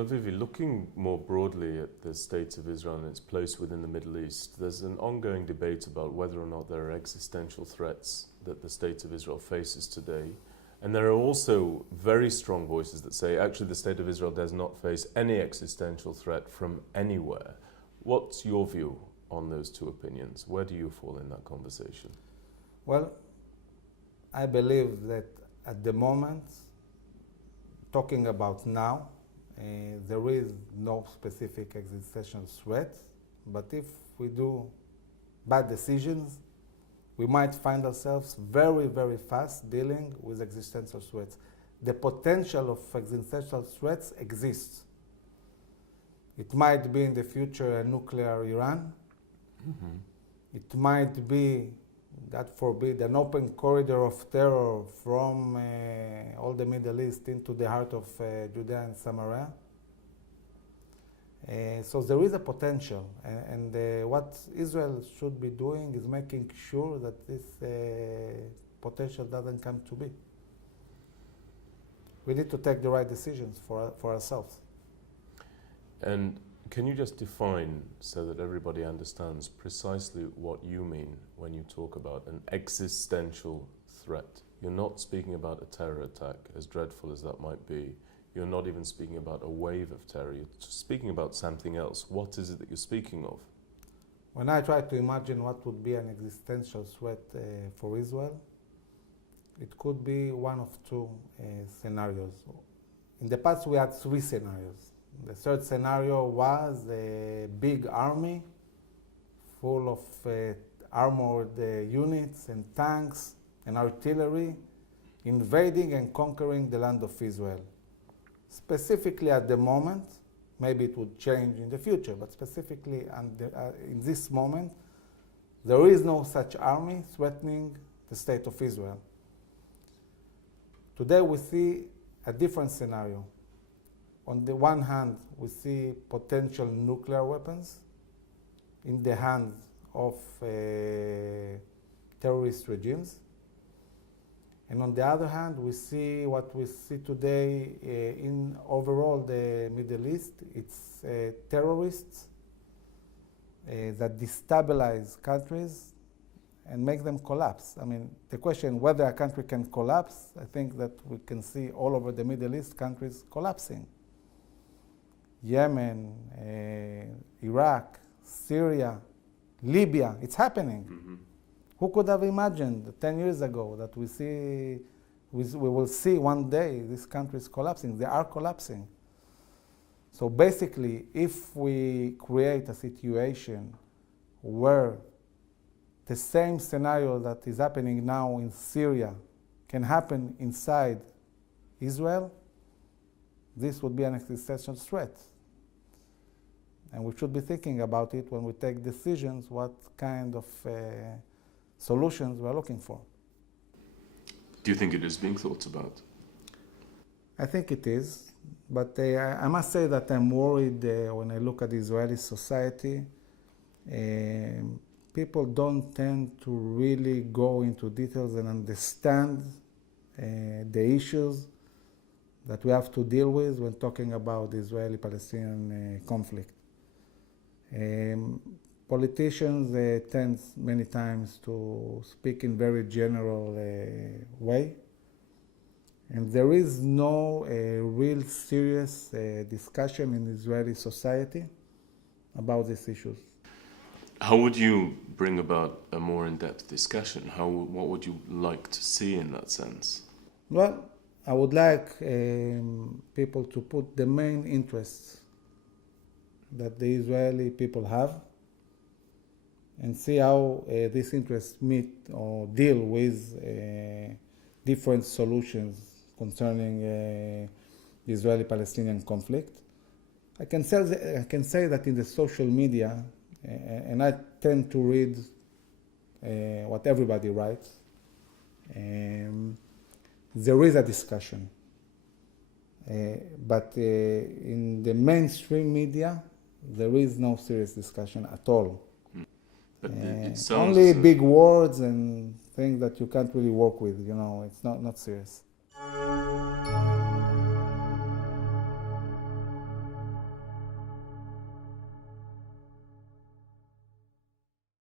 General Avivi, looking more broadly at the state of Israel and its place within the Middle East, there's an ongoing debate about whether or not there are existential threats that the state of Israel faces today. And there are also very strong voices that say actually the state of Israel does not face any existential threat from anywhere. What's your view on those two opinions? Where do you fall in that conversation? Well, I believe that at the moment, talking about now, there is no specific existential threat, but if we do bad decisions, we might find ourselves very, very fast dealing with existential threats. The potential of existential threats exists. It might be in the future a nuclear Iran. Mm-hmm. It might be, God forbid, an open corridor of terror from all the Middle East into the heart of Judea and Samaria. So there is a potential, and what Israel should be doing is making sure that this potential doesn't come to be. We need to take the right decisions for ourselves. And can you just define, so that everybody understands, precisely what you mean when you talk about an existential threat? You're not speaking about a terror attack, as dreadful as that might be. You're not even speaking about a wave of terror. You're speaking about something else. What is it that you're speaking of? When I try to imagine what would be an existential threat for Israel, it could be one of two scenarios. In the past, we had three scenarios. The third scenario was a big army full of armored units and tanks and artillery invading and conquering the land of Israel. Specifically at the moment, maybe it would change in the future, but specifically in this moment, there is no such army threatening the state of Israel. Today we see a different scenario. On the one hand, we see potential nuclear weapons in the hands of terrorist regimes. And on the other hand, we see what we see today in overall the Middle East. It's terrorists that destabilize countries and make them collapse. I mean, the question whether a country can collapse, I think that we can see all over the Middle East countries collapsing. Yemen, Iraq, Syria, Libya, it's happening. Mm-hmm. Who could have imagined 10 years ago that we will see one day these countries collapsing? They are collapsing. So basically, if we create a situation where the same scenario that is happening now in Syria can happen inside Israel, this would be an existential threat. And we should be thinking about it when we take decisions, what kind of solutions we're looking for. Do you think it is being thought about? I think it is, but I must say that I'm worried when I look at Israeli society. People don't tend to really go into details and understand the issues that we have to deal with when talking about the Israeli-Palestinian conflict. Politicians tend many times to speak in very general way, and there is no real serious discussion in Israeli society about these issues. How would you bring about a more in-depth discussion? What would you like to see in that sense? Well, I would like people to put the main interests that the Israeli people have and see how these interests meet or deal with different solutions concerning the Israeli-Palestinian conflict. I can say that in the social media, and I tend to read what everybody writes, there is a discussion. But in the mainstream media, there is no serious discussion at all. But only big words and things that you can't really work with, it's not serious.